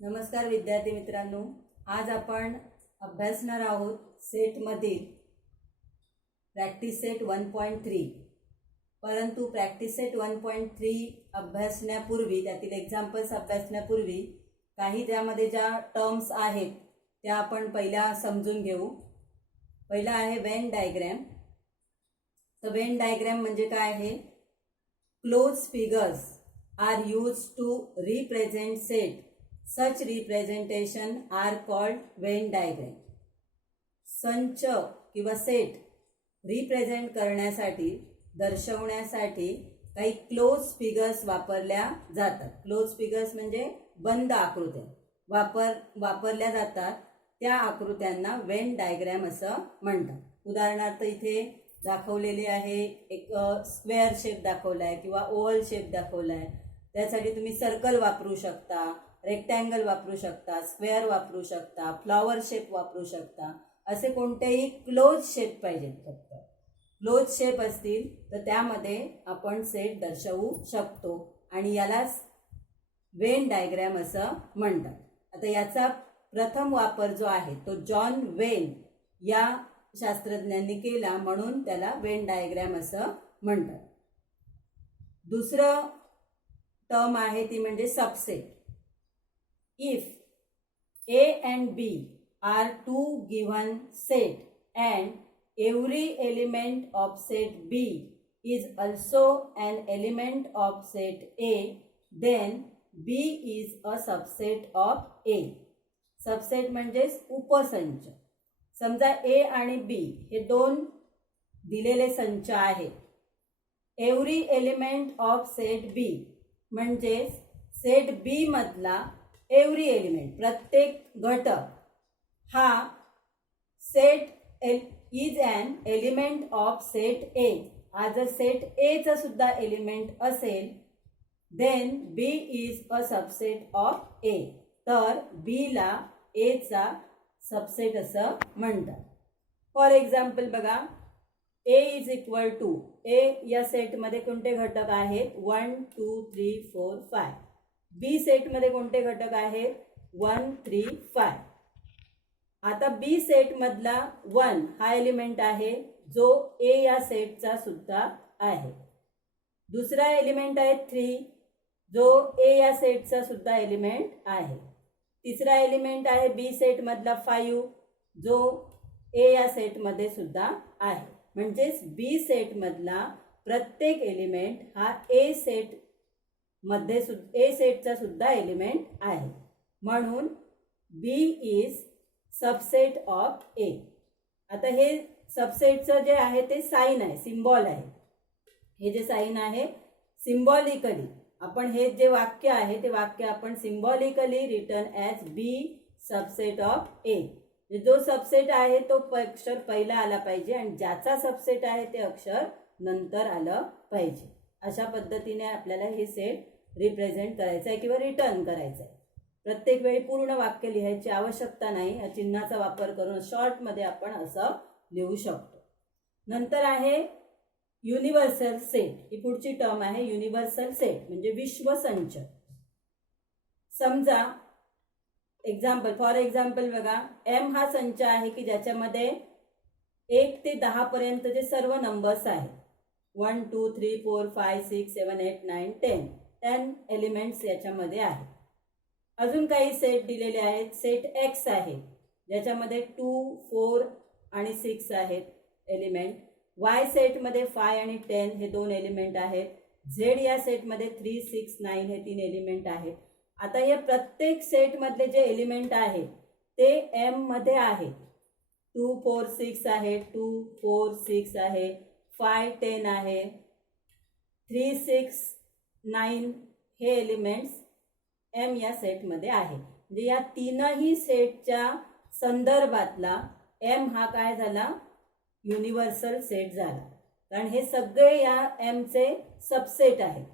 नमस्कार विद्यार्थी मित्रांनो, आज आपण अभ्यासणार आहोत सेटमधील प्रॅक्टिस सेट 1.3. परंतु प्रॅक्टिस सेट 1.3 अभ्यासण्यापूर्वी, त्यातील एक्झाम्पल्स अभ्यासण्यापूर्वी काही त्यामध्ये ज्या टर्म्स आहेत त्या आपण पहिला समजून घेऊ. पहिला आहे वेन डायग्रॅम. तर वेन डायग्रॅम म्हणजे काय आहे? Close figures are used to represent set. Such representation are called Venn diagram. संच किंवा सेट रिप्रेझेंट करण्यासाठी, दर्शवण्यासाठी काही क्लोज फिगर्स वापरल्या जातात. क्लोज फिगर्स म्हणजे बंद आकृत्या वापरल्या जातात. त्या आकृत्यांना वेन डायग्रॅम असं म्हणतात. उदाहरणार्थ इथे दाखवलेले आहे, एक स्क्वेअर शेप दाखवला आहे किंवा ओव्हल शेप दाखवला आहे. त्यासाठी तुम्ही सर्कल वापरू शकता, रेक्टँगल वापरू शकता, स्क्वेअर वापरू शकता, फ्लॉवर शेप वापरू शकता. असे कोणतेही क्लोज शेप पाहिजेत. फक्त क्लोज शेप असतील तर त्यामध्ये आपण सेट दर्शवू शकतो आणि यालाच वेन डायग्रॅम असं म्हणतात. आता याचा प्रथम वापर जो आहे तो जॉन वेन या शास्त्रज्ञांनी केला, म्हणून त्याला वेन डायग्रॅम असं म्हणतात. दुसरं टर्म आहे ती म्हणजे subset. If A and B are two given set and every element of set B is also an element of set A, then B is a subset of A. Subset म्हणजे उपसंच. समजा A आणि B हे दोन दिलेले संच आहेत. Every element of set B म्हणजे सेट B मधला एव्हरी एलिमेंट, प्रत्येक घटक हा set is an element of set A. हा जर सेट ए चा सुद्धा एलिमेंट असेल, then B is a subset of A. तर बी ला ए चा सबसेट असं म्हणतात. फॉर एक्झाम्पल बघा, ए इज इक्वल टू, ए या सेटमध्ये कोणते घटक आहेत? 1 2 3 4 5. बी सेटमध्ये कोणते घटक आहेत? 1 3 5. आता बी सेटमधला 1 हा एलिमेंट आहे जो ए या सेटचा सुद्धा आहे. दुसरा एलिमेंट आहे 3 जो ए या सेटचा सुद्धा एलिमेंट आहे. तिसरा एलिमेंट आहे बी सेटमधला 5 जो ए या सेटमध्ये सुद्धा आहे. म्हणजेच बी सेटमधला प्रत्येक एलिमेंट हा ए सेटचा सुद्धा एलिमेंट आहे. म्हणून बी इज सबसेट ऑफ ए. आता हे सबसेटचं जे आहे ते साइन आहे, सिम्बॉल आहे. हे जे साइन आहे सिम्बॉलिकली आपण हे जे वाक्य आहे ते वाक्य आपण symbolically written as B subset of A. जो सबसेट आहे तो अक्षर पहिला आला पाहिजे आणि ज्याचा सबसेट आहे ते अक्षर नंतर आलं पाहिजे. अशा पद्धतीने आपल्याला हे सेट रिप्रेझेंट करायचं आहे किंवा रिटर्न करायचं आहे. प्रत्येक वेळी पूर्ण वाक्य लिहायची आवश्यकता नाही. या चिन्हाचा वापर करून शॉर्टमध्ये आपण असं लिहू शकतो. नंतर आहे युनिव्हर्सल सेट. ही पुढची टर्म आहे. युनिव्हर्सल सेट म्हणजे विश्वसंच. समजा फॉर एक्झाम्पल बघा, एम हा संच आहे की ज्याच्यामध्ये 1 ते 10 पर्यंतचे सर्व नंबर्स आहेत. 1 2 3 4 5 6 7 8 9 10 एलिमेंट्स याच्यामध्ये आहेत. अजून काही सेट दिलेले आहेत. सेट एक्स आहे ज्याच्यामध्ये 2 4 आणि 6 आहेत एलिमेंट. वाय सेटमध्ये 5 आणि 10 हे 2 एलिमेंट आहेत. झेड या सेटमध्ये 3 6 9 हे 3 एलिमेंट आहेत. आता हे प्रत्येक सेटमधले जे एलिमेंट आहेत ते एम मध्ये आहेत. 2 4 6 आहे, 2 4 6 आहे, 5 10 आहे, 3 6 9 हे एलिमेंट्स एम या सेटमध्ये आहे. म्हणजे या तीनही सेटच्या संदर्भातला एम हा काय झाला? युनिव्हर्सल सेट झाला. कारण हे सगळे या एमचे सबसेट आहेत.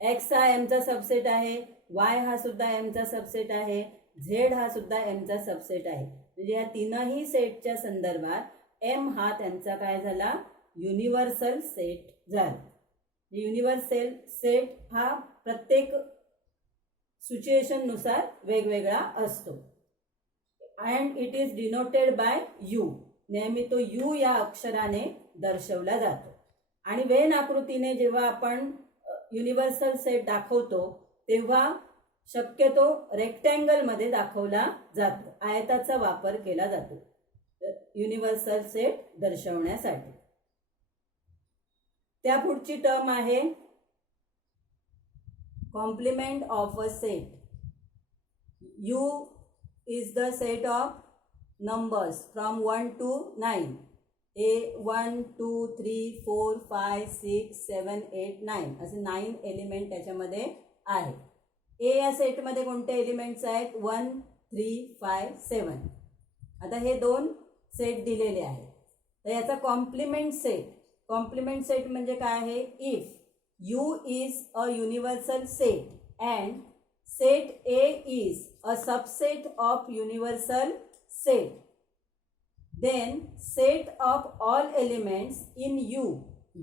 एक्स हा एमचा सबसेट आहे, वाय हा सुद्धा एमचा सबसेट आहे, झेड हा सुद्धा एमचा सबसेट आहे. म्हणजे या तीनही सेटच्या संदर्भात एम हा त्यांचा काय झाला? युनिव्हर्सल सेट झाला. युनिव्हर्सल सेट हा प्रत्येक सिच्युएशन नुसार वेगवेगळा असतो. And it is denoted bye you. नेहमी तो यू या अक्षराने दर्शवला जातो. आणि वेन आकृतीने जेव्हा आपण युनिव्हर्सल सेट दाखवतो तेव्हा शक्यतो रेक्टँगलमध्ये दाखवला जातो. आयताचा वापर केला जातो युनिव्हर्सल सेट दर्शवण्यासाठी. त्या पुढची टर्म आहे complement of a set. U is the set of numbers from 1 to 9. 1 2 3 4 5 6 7 8 9 असे 9 एलिमेंट त्याच्यामध्ये आहे. ए या सेटमध्ये कोणते एलिमेंट्स आहेत? 1 3 5 7. आता हे दोन सेट दिलेले आहेत. तर याचा कॉम्प्लिमेंट सेट. कॉम्प्लिमेंट सेट म्हणजे काय आहे? If you is a universal set and set A is a subset of universal set, then set of all elements in U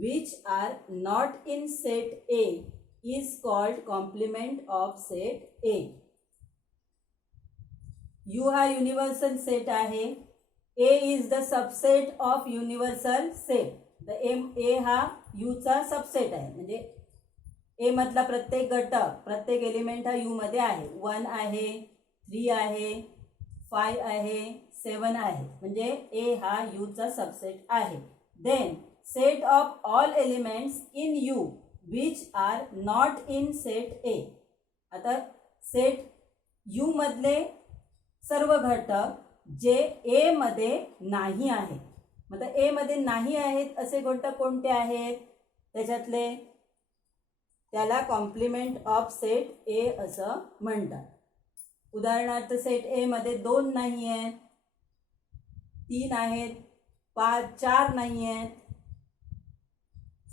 which are not in set A is called complement of set A. U हा universal set आहे. A is the subset of universal set. A हा U चा subset आहे. म्हणजे A मधला प्रत्येक घटक, प्रत्येक एलिमेंट हा U मध्ये आहे. 1 आहे, 3 आहे, 5 आहे, 7 आहे. म्हणजे ए हा यू चा सबसेट आहे. Then set of all elements in U which are not in set A. आता सेट यू मधले सर्व घटक जे ए मध्ये नाही आहेत. आता ए मध्ये नाही आहेत असे घटक कोणते आहेत? त्याच्यातले त्याला कॉम्प्लिमेंट ऑफ सेट ए असं म्हणतात. उदाहरणार्थ सेट ए मध्ये 2 नाही आहेत, 3 आहेत, 4 नाही आहेत,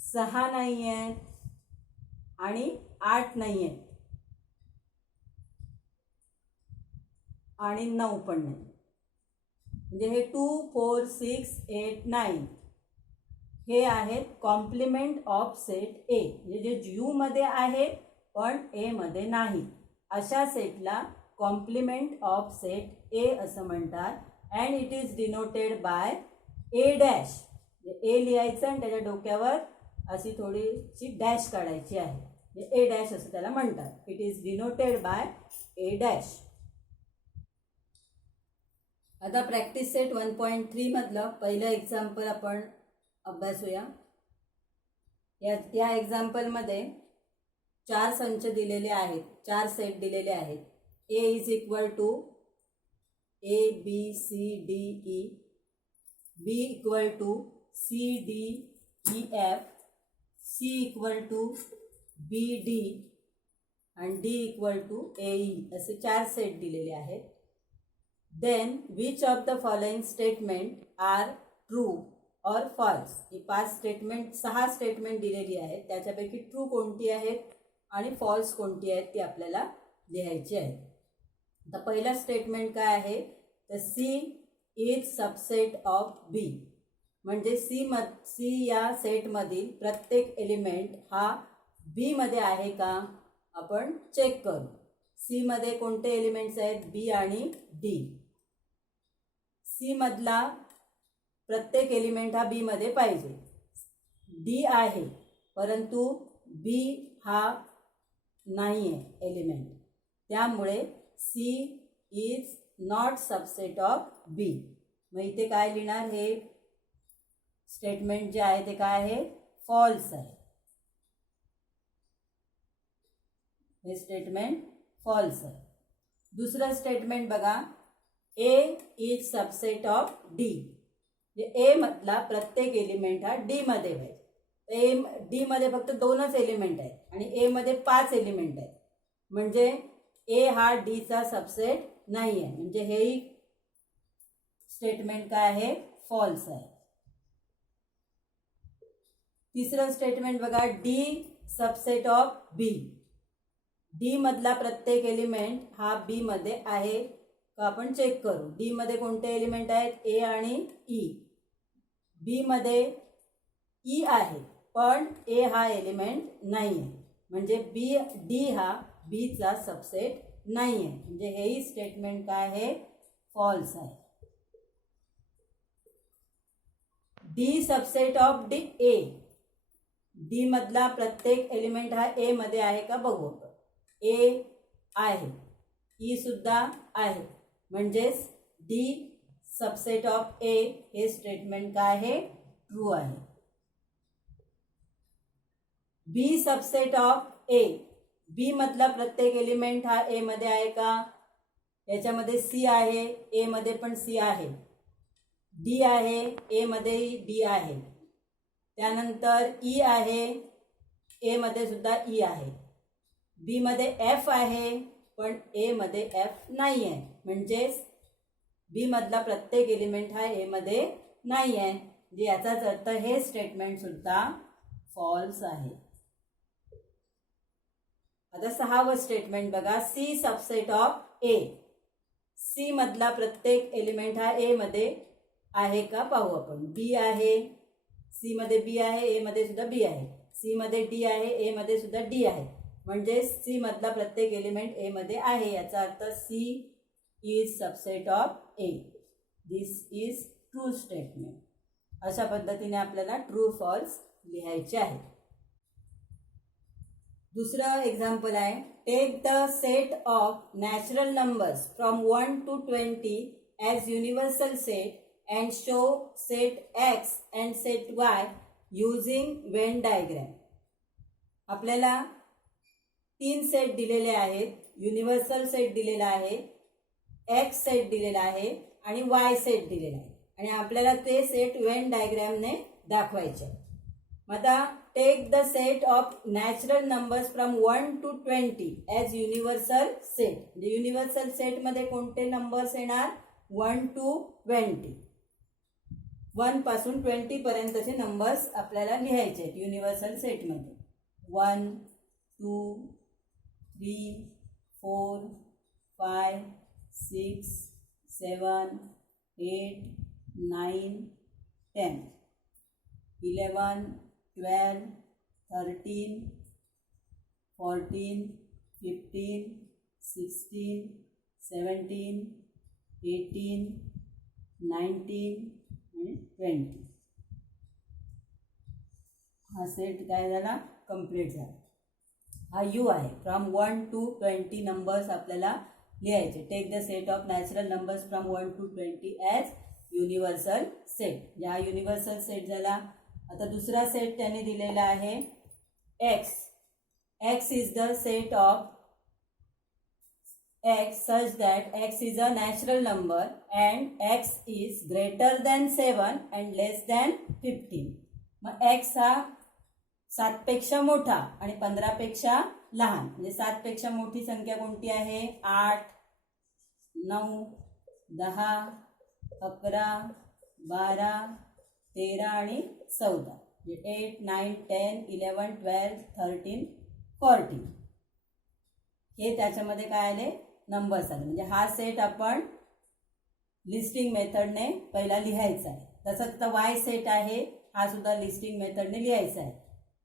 6 नाही आहेत आणि 8 नाही आहेत आणि 9 पण नाही. म्हणजे हे 2 4 6 8 9 हे आहेत कॉम्प्लिमेंट ऑफ सेट ए. म्हणजे जे यू मध्ये आहेत पण ए मध्ये नाही अशा सेटला कॉम्प्लिमेंट ऑफ सेट ए असं म्हणतात. And it is denoted by A dash. A लिहायचं आणि त्याच्या डोक्यावर अशी थोडीशी डॅश काढायची आहे. ए डॅश असं त्याला म्हणतात. It is denoted by A dash. आता प्रॅक्टिस सेट 1.3 मधलं पहिलं एक्झाम्पल आपण अभ्यासूया. या एक्झाम्पलमध्ये 4 संच दिलेले आहेत, 4 सेट दिलेले आहेत. A is equal to A, B, C, D, E. B equal to C, D, E, F. C equal to B, D and D equal to A, E असे 4 सेट दिलेले आहेत. Then which of the following statement are true or false? He 6 statement दिलेली आहेत. त्याच्यापैकी true कोणती आहेत आणि false कोणती आहेत ती आपल्याला लिहायची आहे. आता पहिला स्टेटमेंट काय आहे? तर सी इज सबसेट ऑफ बी. म्हणजे सी या सेटमधील प्रत्येक एलिमेंट हा बी मध्ये आहे का आपण चेक करू. सी मध्ये कोणते एलिमेंट्स आहेत? बी आणि डी. सी मधला प्रत्येक एलिमेंट हा बी मध्ये पाहिजे. डी आहे परंतु बी हा नाही आहे एलिमेंट. त्यामुळे C is not subset of B. मग इथे काय लिहिणार? हे स्टेटमेंट जे आहे ते काय आहे? फॉल्स आहे. हे स्टेटमेंट फॉल्स आहे. दुसरं स्टेटमेंट बघा. ए इज सबसेट ऑफ डी. ए मधला प्रत्येक एलिमेंट हा डी मध्ये पाहिजे. डी मध्ये फक्त 2च एलिमेंट आहेत आणि ए मध्ये 5 एलिमेंट आहेत. म्हणजे ए हा डी चा सबसेट नाही आहे. म्हणजे हेही स्टेटमेंट काय आहे? फॉल्स आहे. तिसरं स्टेटमेंट बघा. D subset of B. D मधला प्रत्येक एलिमेंट हा बी मध्ये आहे का आपण चेक करू. डी मध्ये कोणते एलिमेंट आहेत? ए आणि ई. बी मध्ये ई आहे पण ए हा एलिमेंट नाही आहे. म्हणजे डी हा बीचा सबसेट नाही आहे, म्हणजे हेही स्टेटमेंट काय आहे, फॉल्स आहे. D subset of D A, D मधला प्रत्येक एलिमेंट हा ए मध्ये आहे का बघू आपण. ए आहे, ई सुद्धा आहे, म्हणजेच डी सबसेट ऑफ ए हे स्टेटमेंट काय आहे, ट्रू आहे. बी सबसेट ऑफ ए, बी मधला प्रत्येक एलिमेंट हा ए मध्ये आहे का, याच्यामध्ये सी आहे, ए मध्ये पण सी आहे. डी आहे, ए मध्ये डी आहे. त्यानंतर ई आहे, ए मध्ये सुद्धा ई आहे. बी मध्ये एफ आहे, पण ए मध्ये एफ नाही आहे, म्हणजेच बी मधला प्रत्येक एलिमेंट हा ए मध्ये नाही आहे, म्हणजे याचाच अर्थ हे स्टेटमेंट सुद्धा फॉल्स आहे. आता 6वं स्टेटमेंट बघा, C subset of A, C मधला प्रत्येक एलिमेंट हा ए मध्ये आहे का पाहू आपण. बी आहे, सी मध्ये बी आहे, ए मध्ये सुद्धा बी आहे. सी मध्ये डी आहे, ए मध्ये सुद्धा डी आहे, म्हणजे सी मधला प्रत्येक एलिमेंट ए मध्ये आहे, याचा अर्थ C is subset of A. This is true statement. अशा पद्धतीने आपल्याला ट्रू फॉल्स लिहायचे आहे. दुसरं एक्झाम्पल आहे, take the set of natural numbers from 1 to 20 as universal set and show set X and set Y using Venn diagram. आपल्याला 3 set दिलेले आहेत, युनिव्हर्सल सेट दिलेला आहे, एक्स सेट दिलेला आहे आणि वाय सेट दिलेला आहे, आणि आपल्याला ते सेट वेन डायग्रॅमने दाखवायचे. आता take the set of natural numbers from 1 to 20 as universal set, म्हणजे युनिव्हर्सल सेटमध्ये कोणते नंबर्स येणार, 1 to 20. 1 पासून 20 पर्यंतचे नंबर्स आपल्याला लिहायचे आहेत युनिव्हर्सल सेटमध्ये. 1 2 3 4 5 6 7 8 9 10 11 12 13 14 15 16 17 18 19 आणि 20. हा सेट काय झाला, कंप्लीट झाला. हा यू आहे. फ्रॉम 1 to 20 नंबर्स आपल्याला लिहायचे. Take the set of natural numbers from 1 to 20 as universal set. हा युनिव्हर्सल सेट झाला. आता दुसरा सेट त्याने दिलेला आहे X. X is the set of x such that x is a natural number and x is greater than 7 and less than 15. मग x हा 7 पेक्षा मोठा आणि 15 पेक्षा लहान, म्हणजे 7 पेक्षा मोठी संख्या कोणती आहे, 8 9 10 11 12 13 आणि 14, म्हणजे 8 9 10 11 12 13 14. हे त्याच्यामध्ये काय आले, नंबर्स आले. म्हणजे हा सेट आपण लिस्टिंग मेथडने पहिला लिहायचा आहे. तसंच तर वाय सेट आहे, हा सुद्धा लिस्टिंग मेथडने लिहायचा आहे.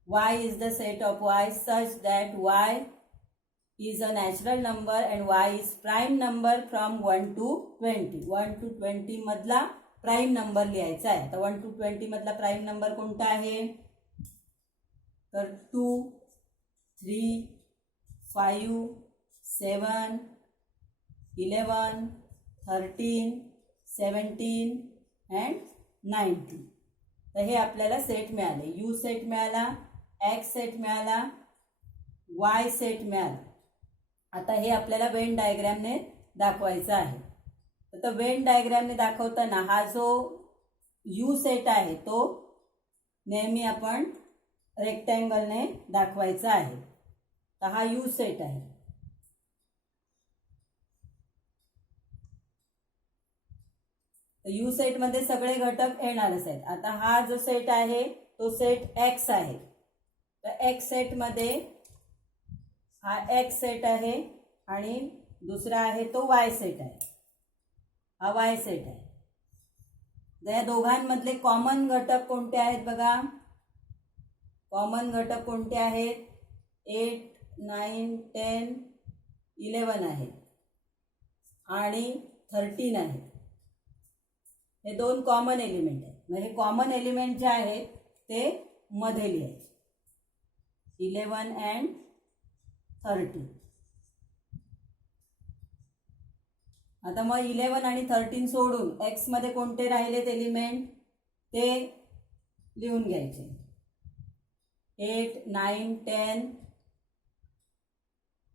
Y is the set of Y such that Y is a natural number and Y is prime number from 1 to 20. 1 to 20 मधला प्राईम नंबर लिहायचा आहे. तर 1 to 20 मधला प्राईम नंबर कोणता आहे, तर 2 3 5 7 11 13 17 अँड 19. तर हे आपल्याला सेट मिळाले. यू सेट मिळाला, एक्स सेट मिळाला, वाय सेट मिळाला. आता हे आपल्याला वेन डायग्रॅमने दाखवायचं आहे. तर वेन डायग्रॅमने दाखवताना हा जो यू सेट आहे तो नेहमी आपण रेक्टँगलने दाखवायचा आहे. तर हा यू सेट आहे. यू सेट मध्ये सगळे घटक येणारच आहेत. आता हा जो सेट आहे तो सेट एक्स आहे. तर एक्स सेट मध्ये हा एक्स सेट आहे आणि दुसरा आहे तो वाय सेट आहे. हा वाय सेट आहे. या दोघांमधले कॉमन घटक कोणते आहेत बघा. कॉमन घटक कोणते आहेत, 8 9, 10, 11 आहे आणि 13 आहे. हे दोन कॉमन एलिमेंट आहेत. मग हे कॉमन एलिमेंट जे आहेत ते मध्ये लिहायचे. 11 and 13. आता मग 11 आणि 13 सोडून एक्स मध्ये कोणते राहिलेत एलिमेंट ते लिहून घ्यायचे. 8, 9, 10,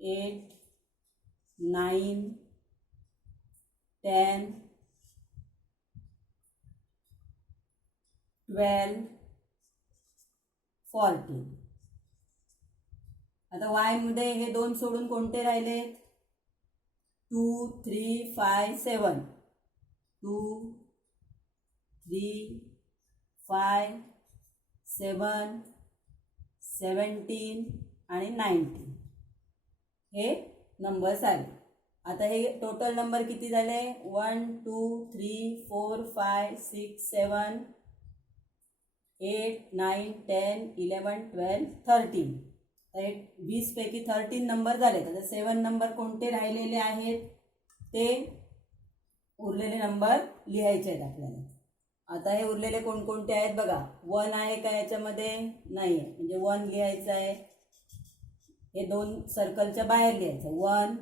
8, 9, 10, 12, 14. आता वाय मध्ये हे दोन सोडून कोणते राहिले? 2, 3, 5, 7. 2, 3, 5, 7, 17 आणि 19 हे नंबर्स आले. आता हे टोटल नंबर किती झाले? 1, 2, 3, 4, 5, 6, 7, 8, 9, 10, 11, 12, 13. तर 20 पैकी 13 नंबर झाले. तर 7 नंबर कोणते राहिलेले आहेत ते उरलेले नंबर लिहायचे आहेत आपल्याला. आता हे उरलेले कोणकोणते आहेत बघा. 1 आहे का याच्यामध्ये? नाही आहे, म्हणजे 1 लिहायचं आहे. हे दोन सर्कलच्या बाहेर लिहायचं. 1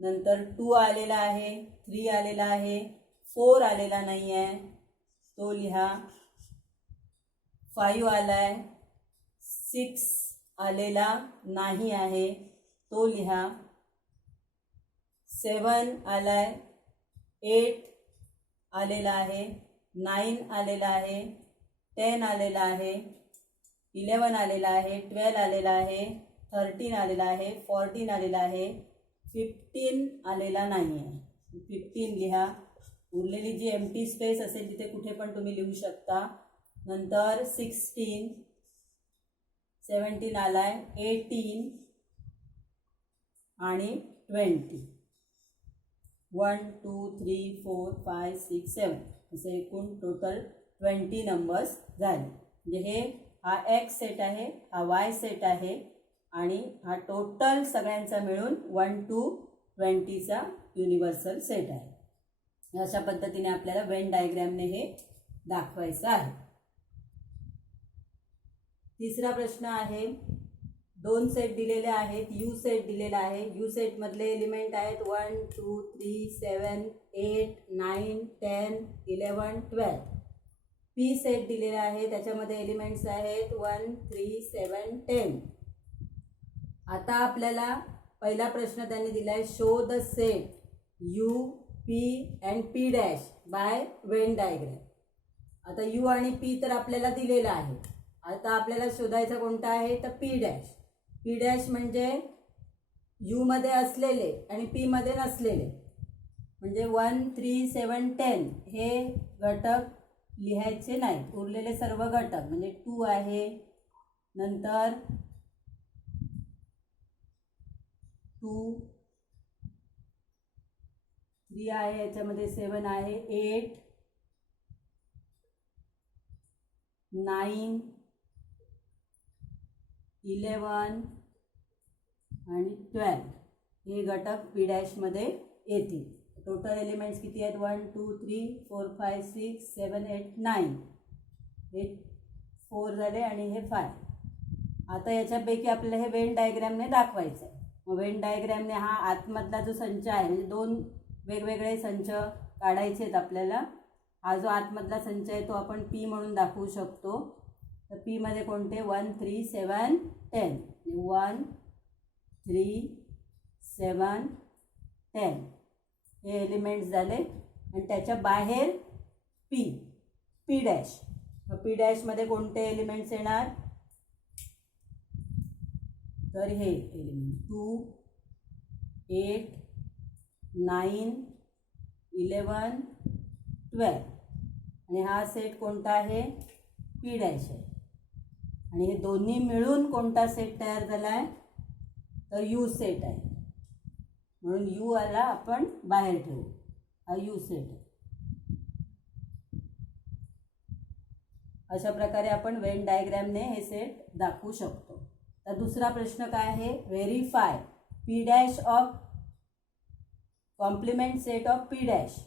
नंतर 2 आलेला आहे, 3 आलेला आहे, 4 आलेला नाही आहे तो लिहा, 5 आलाय, 6 आलेला नाही आहे तो लिहा, 7 आलाय, 8 आलेला आहे, 9 आलेला आहे, 10 आलेला आहे, 11 आलेला आहे, 12 आलेला आहे, 13 आलेला आहे, 14 आलेला आहे, 15 आलेला नाही आहे. 15 लिहा. उरलेली जी एम्प्टी स्पेस असेल तिथे कुठे पण तुम्ही लिहू शकता. नंतर 16, 17 आलाय, 18 आणि 20. 1, 2, 3, 4, 5, 6, 7 असे एकूण टोटल 20 नंबर्स झाले. म्हणजे हे हा एक्स सेट आहे, हा वाय सेट आहे आणि हा टोटल सगळ्यांचा मिळून 1 to 20चा युनिव्हर्सल सेट आहे. अशा पद्धतीने आपल्याला वेन डायग्रॅमने हे दाखवायचं आहे. तिसरा प्रश्न आहे. दोन सेट दिलेले आहेत. यू सेट दिलेला आहे. यू सेट मधले एलिमेंट आहेत 1, 2, 3, 7, 8, 9, 10, 11, 12. पी सेट दिलेला आहे, त्याच्यामध्ये एलिमेंट्स आहेत 1, 3, 7, 10. आता आपल्याला पहिला प्रश्न त्यांनी दिलाय, show the set U, P and P dash by Venn diagram. आता यू आणि पी तर आपल्याला दिलेला आहे. आता आपल्याला शोधायचा कोणता आहे तर पी डॅश. पी डॅश म्हणजे यू मध्ये असलेले आणि पी मध्ये नसलेले. म्हणजे 1, 3, 7, 10 हे घटक लिहायचे नाहीत. उरलेले सर्व घटक म्हणजे 2 आहे, नंतर 2, 3 आहे, याच्यामध्ये 7 आहे, 8, 9, 11 आणि 12 हे घटक पी डॅशमध्ये येतील. टोटल एलिमेंट्स किती आहेत? 1, 2, 3, 4, 5, 6, 7, 8, 9. हे 4 झाले आणि हे 5. आता याच्यापैकी आपल्याला हे वेन डायग्रॅमने दाखवायचं आहे. मग वेन डायग्रॅमने हा आतमधला जो संच आहे, म्हणजे दोन वेगवेगळे संच काढायचे आहेत आपल्याला. हा जो आतमधला संच आहे तो आपण पी म्हणून दाखवू शकतो. तर पी मध्ये कोणते? 1, 3, 7, 10. 1, 3, 7, 10 हे एलिमेंट्स झाले. आणि त्याच्या बाहेर पी, पी डॅश. पी डॅशमध्ये कोणते एलिमेंट्स येणार तर हे एलिमेंट 2, 8, 9, 11, 12. आणि हा सेट कोणता आहे? पी डॅश आहे. आणि हे दोन्ही मिळून कोणता सेट तयार झाला आहे तर यू सेट आहे. म्हणून यू आला आपण बाहेर ठेवू. हा यू सेट आहे. अशा प्रकारे आपण वेन डायग्रॅमने हे सेट दाखवू शकतो. तर दुसरा प्रश्न काय आहे, verify P dash of complement set of P dash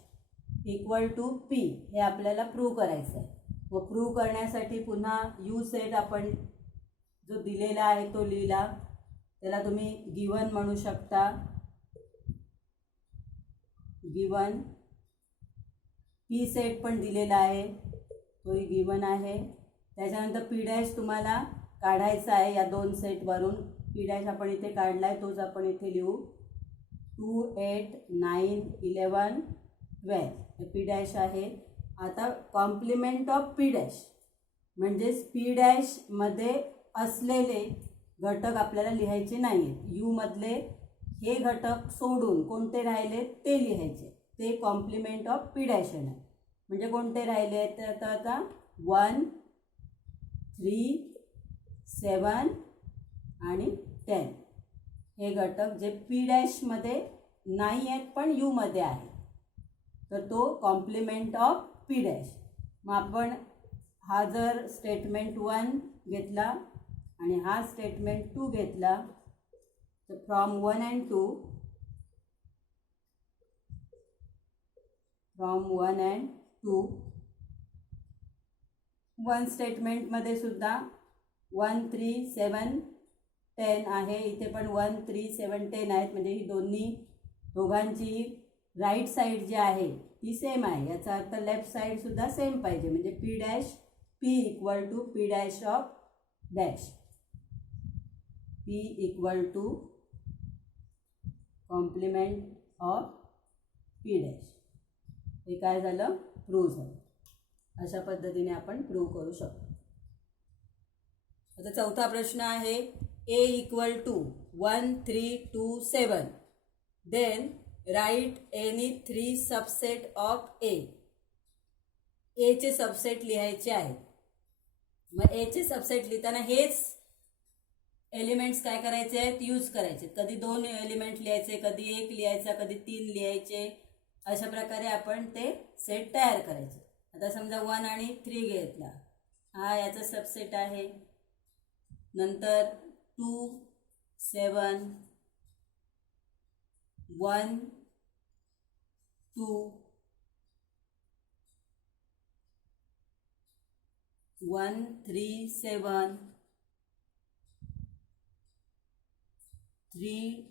equal to P, हे आपल्याला प्रूव्ह करायचं आहे. व प्रूव्ह करण्यासाठी पुन्हा यू सेट आपण जो दिलेला आहे तो लिहिला, त्याला तुम्ही गिवन म्हणू शकता. गिवन पी सेट पण दिलेला आहे, तोही गिवन आहे. त्याच्यानंतर पी डॅश तुम्हाला काढायचा आहे या दोन सेटवरून. पी डॅश आपण इथे काढला आहे, तोच आपण इथे लिहू. 2, 8, 9, 11, 12 हे पी डॅश आहे. आता कॉम्प्लिमेंट ऑफ पी डॅश म्हणजेच पी डॅशमध्ये असलेले घटक आपल्याला लिहायचे नाही आहेत. यूमधले हे घटक सोडून कोणते राहिले ते लिहायचे. ते कॉम्प्लिमेंट ऑफ पी डॅश येणार. म्हणजे कोणते राहिले आहेत तर आता 1, 3, 7 आणि 10 हे घटक जे पी डॅशमध्ये नाही आहेत पण यूमध्ये आहे, तर तो कॉम्प्लिमेंट ऑफ पी डॅश. मग आपण हा जर स्टेटमेंट 1 घेतला आणि हा स्टेटमेंट 2 घेतला, तर फ्रॉम 1 and 2 वन स्टेटमेंटमध्ये सुद्धा 1, 3, 7, 10 आहे. इथे पण 1, 3, 7, 10 आहेत. म्हणजे ही दोघांची राईट साईड जी आहे ती सेम आहे. याचा अर्थ लेफ्ट साईड सुद्धा सेम पाहिजे. म्हणजे P dash P equal to P dash of dash, P equal to complement of P dash. हे काय झालं, प्रूव्ह झालं. अशा पद्धतीने आपण प्रूव्ह करू शकतो. आता चौथा प्रश्न आहे, A equal to 1, 3, 2, 7 then write any 3 subset of A. एचे सबसेट लिहायचे आहेत. मग एचे सबसेट लिहिताना हेच एलिमेंट्स काय करायचे आहेत, यूज करायचे. कधी 2 एलिमेंट लिहायचे, कधी 1 लिहायचा, कधी 3 लिहायचे. अशा प्रकारे आपण ते सेट तयार करायचे. आता समजा 1 आणि 3 घेतला, हा याचा सबसेट आहे. नंतर 2, 7, 1, 2, 1, 3, 7, 3,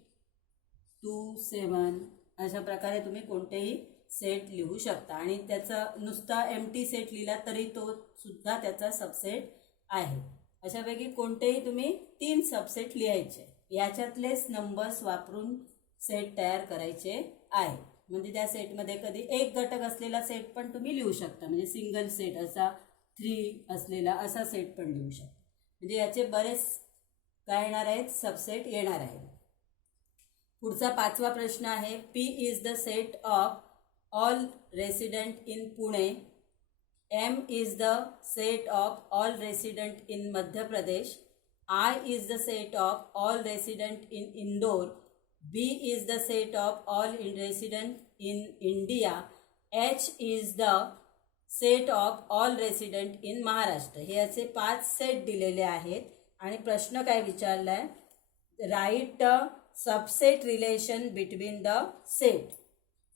2, 7 अशा प्रकारे तुम्ही कोणतेही सेट लिहू शकता. आणि त्याचा नुसता एम्प्टी सेट लिहिला तरी तो सुद्धा त्याचा सबसेट आहे. अशापैकी कोणतेही तुम्ही 3 सबसेट लिहायचे. याच्यातलेच नंबर्स वापरून सेट तयार करायचे आहे. म्हणजे त्या सेटमध्ये कधी एक घटक असलेला सेट पण तुम्ही लिहू शकता. म्हणजे सिंगल सेट असा 3 असलेला असा सेट पण लिहू शकता. म्हणजे याचे बरेच काय येणार आहेत, सबसेट येणार आहेत. पुढचा 5वा प्रश्न आहे, P is the set of all resident in Pune. M is the set of all resident in Madhya Pradesh. I is the set of all resident in Indore. B is the set of all resident in India. H is the set of all resident in Maharashtra. हे असे 5 set दिलेले आहेत. आणि प्रश्न काय विचारलाय, write subset relation between the set.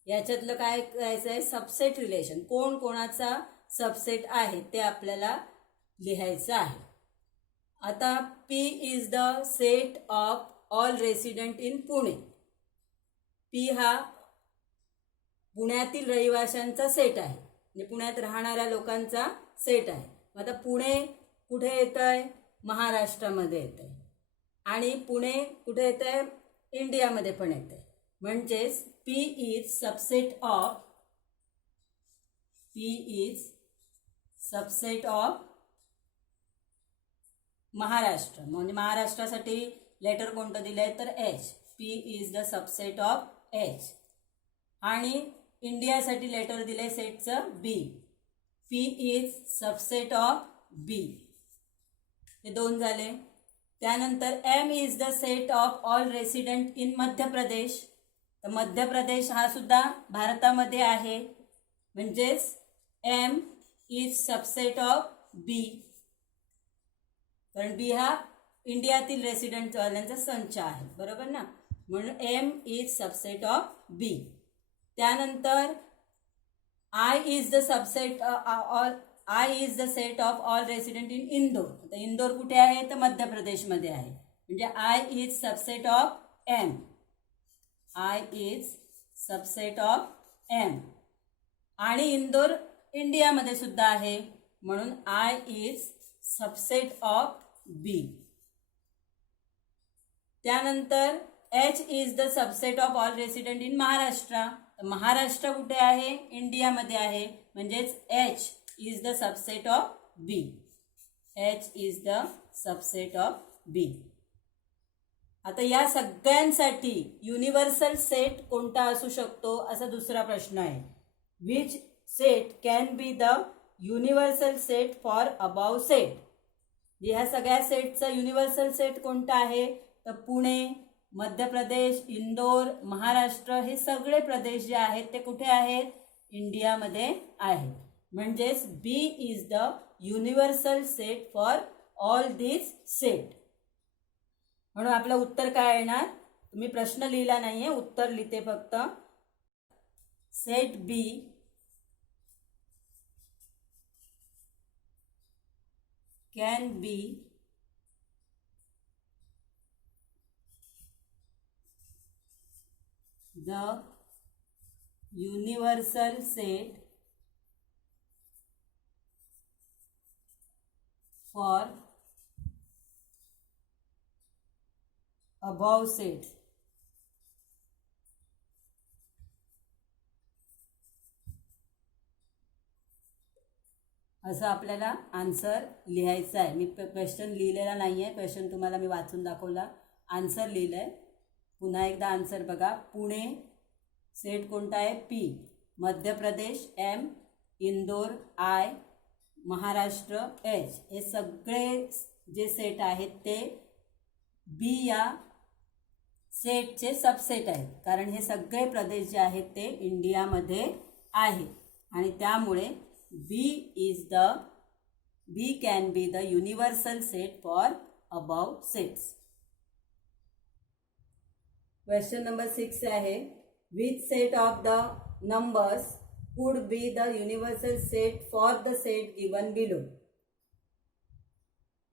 याच्यातलं काय करायचं आहे, सबसेट रिलेशन, कोण कोणाचा सबसेट आहे ते आपल्याला लिहायचं आहे. आता P is the set of all resident in Pune. P हा पुण्यातील रहिवाशांचा सेट आहे. म्हणजे पुण्यात राहणाऱ्या लोकांचा सेट आहे. आता पुणे कुठे येत आहे, महाराष्ट्रामध्ये येत आहे. आणि पुणे कुठे येत आहे, इंडियामध्ये पण येत आहे. म्हणजेच P is subset of Maharashtra. म्हणजे महाराष्ट्रासाठी लेटर कोणतं दिलं आहे तर H. P is the subset of H. आणि इंडियासाठी लेटर दिले सेटचं B. P is subset of B. हे 2 झाले. त्यानंतर M is the set of all resident in Madhya प्रदेश. तर मध्य प्रदेश हा सुद्धा भारतामध्ये आहे. म्हणजेच M is subset of B. कारण B हा इंडियातील रेसिडेंटवाल्यांचा संच आहे, बरोबर ना. म्हणून M is subset of B. त्यानंतर I is the subset I is the set of all resident in Indore. आता इंदोर कुठे आहे तर मध्य प्रदेशमध्ये आहे, म्हणजे I is subset of M. I is subset of M. आणि इंदोर इंडियामध्ये सुद्धा आहे, म्हणून I is subset of B. त्यानंतर H is the subset of all resident in Maharashtra. Maharashtra कुठे आहे, इंडियामध्ये आहे, म्हणजेच H is the subset of B. H is the subset of B. आता या सगळ्यांसाठी युनिव्हर्सल सेट कोणता असू शकतो असा दुसरा प्रश्न आहे. Which set can be the universal set for above set. ह्या सगळ्या सेटचा युनिव्हर्सल सेट कोणता आहे तर पुणे, मध्य प्रदेश, इंदोर, महाराष्ट्र हे सगळे प्रदेश जे आहेत ते कुठे आहेत, इंडियामध्ये आहेत. म्हणजेच B is the universal set for all this set. म्हणून आपलं उत्तर काय येणार, तुम्ही प्रश्न लिहिला नाहीये, उत्तर लिहिते फक्त. Set B can be the universal set for above set. असं आपल्याला आन्सर लिहायचं आहे. मी क्वेश्चन लिहिलेला नाही आहे, क्वेश्चन तुम्हाला मी वाचून दाखवला, आन्सर लिहिलं आहे. पुन्हा एकदा आन्सर बघा. पुणे सेट कोणता आहे, P. Madhya Pradesh M. Indore I. Maharashtra H. हे सगळे जे सेट आहेत ते बी या सेटचे सबसेट आहेत, कारण हे सगळे प्रदेश जे आहेत ते इंडियामध्ये आहेत. आणि त्यामुळे B can be the universal set for above sets. Question number 6 आहे. Which set of the numbers could be the universal set for the set given below.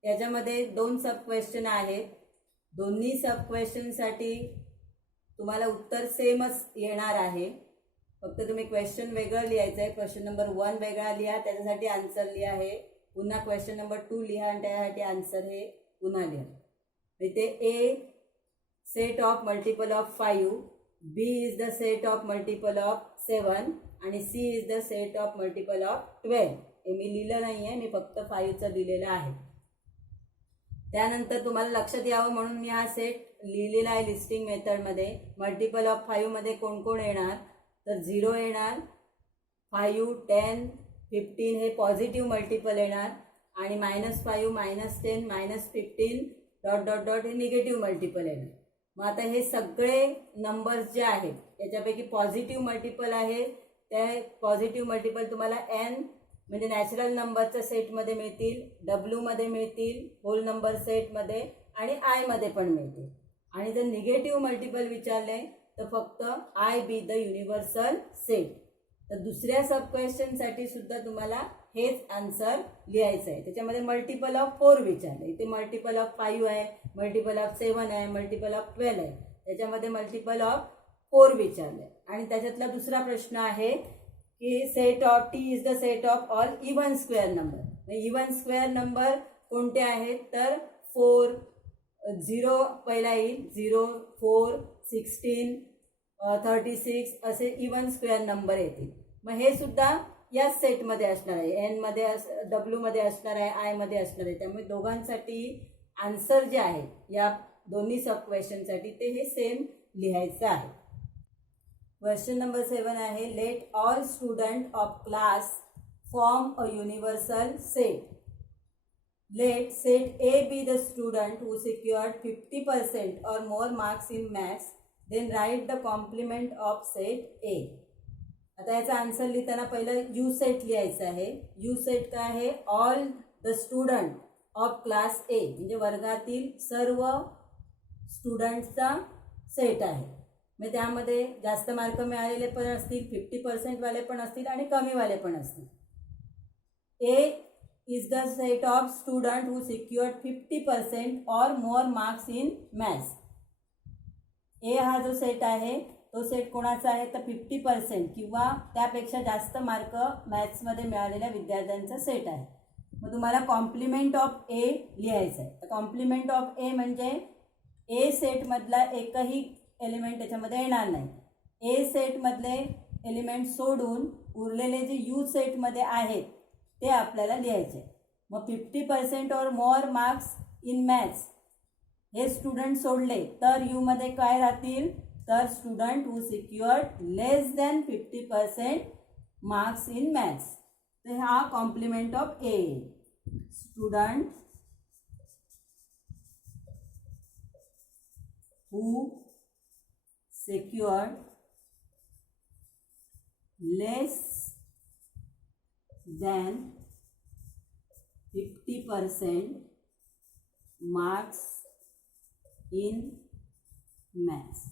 याच्यामध्ये 2 सब क्वेश्चन आहेत. दोन्ही सब क्वेश्चनसाठी तुम्हाला उत्तर सेमच येणार आहे, फक्त तुम्ही क्वेश्चन वेगळं लिहायचं आहे. क्वेश्चन नंबर 1 वेगळा लिहा, त्याच्यासाठी आन्सर लिहा हे, पुन्हा क्वेश्चन नंबर 2 लिहा आणि त्यासाठी आन्सर हे पुन्हा लिहा. इथे A set of multiple of 5, B is the set of multiple of 7 आणि C is the set of multiple of 12. हे मी लिहिलं नाही आहे, मी फक्त 5चं दिलेलं आहे. त्यानंतर तुम्हाला लक्षात यावं म्हणून मी हा सेट लिहिलेला आहे लिस्टिंग मेथडमध्ये. मल्टिपल ऑफ 5 मध्ये कोण कोण येणार तर 0 येणार, 5, 10, 15 हे पॉझिटिव्ह मल्टिपल येणार आणि -5, -10, -15 ... हे निगेटिव्ह मल्टिपल येणार. मग आता हे सगळे नंबर्स जे आहेत याच्यापैकी पॉझिटिव्ह मल्टिपल आहे, ते पॉझिटिव्ह मल्टिपल तुम्हाला n म्हणजे नॅचरल नंबरच्या सेटमध्ये मिळतील, डब्ल्यूमध्ये मिळतील, होल नंबर सेटमध्ये आणि आयमध्ये पण मिळतील. आणि जर निगेटिव्ह मल्टिपल विचारले तर फक्त I B the universal set. तर दुसऱ्या सब क्वेश्चनसाठी सुद्धा तुम्हाला हेच आन्सर लिहायचं आहे. त्याच्यामध्ये मल्टिपल ऑफ 4 विचारले, इथे मल्टिपल ऑफ 5 आहे, मल्टिपल ऑफ 7 आहे, मल्टिपल ऑफ 12 आहे, त्याच्यामध्ये मल्टिपल ऑफ 4 विचारले. आणि त्याच्यातला दुसरा प्रश्न आहे की set of T is the set of all even square number. Even square number कोणते आहेत तर 4, 0 पहिला येईल, 0, 4, 16, 36 असे इव्हन स्क्वेअर नंबर येतील. मग हे सुद्धा याच सेटमध्ये असणार आहे, एन मध्ये डब्ल्यूमध्ये असणार आहे, आयमध्ये असणार आहे. त्यामुळे दोघांसाठी आन्सर जे आहे या दोन्ही सब क्वेश्चनसाठी ते हे सेम लिहायचं आहे. क्वेश्चन नंबर 7 आहे. Let all student of class form a universal set. Let set A be the student who secured 50% or more marks in maths. Then write the complement of set A. आता याचा answer लिहिताना पहिलं you set लिहायचं आहे. You set काय आहे, all the student of class ए म्हणजे वर्गातील सर्व स्टुडंट्सचा सेट आहे. मग त्यामध्ये जास्त मार्क मिळालेले पण असतील, 50% वाले पण असतील आणि कमीवाले पण असतील. A is the set of student who secured 50% or more marks in maths. A हा जो सेट आहे तो सेट कोणाचा आहे तर 50% किंवा त्यापेक्षा जास्त मार्क मॅथ्समध्ये मिळालेल्या विद्यार्थ्यांचा सेट आहे. मग तुम्हाला कॉम्प्लिमेंट ऑफ ए लिहायचं आहे. तर कॉम्प्लिमेंट ऑफ ए म्हणजे ए सेटमधला एकही एलिमेंट त्याच्यामध्ये येणार नाही. ए सेटमधले एलिमेंट सोडून उरलेले जे यू सेटमध्ये आहेत ते आपल्याला लिहायचे. मग 50% or more marks in maths हे स्टुडंट सोडले तर यूमध्ये काय राहतील तर student who secured less than 50% marks in maths. तर हा complement of A. Student who secured less than 50% marks in maths.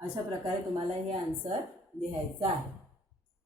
अशा प्रकारे तुम्हाला हे आन्सर लिहायचं आहे.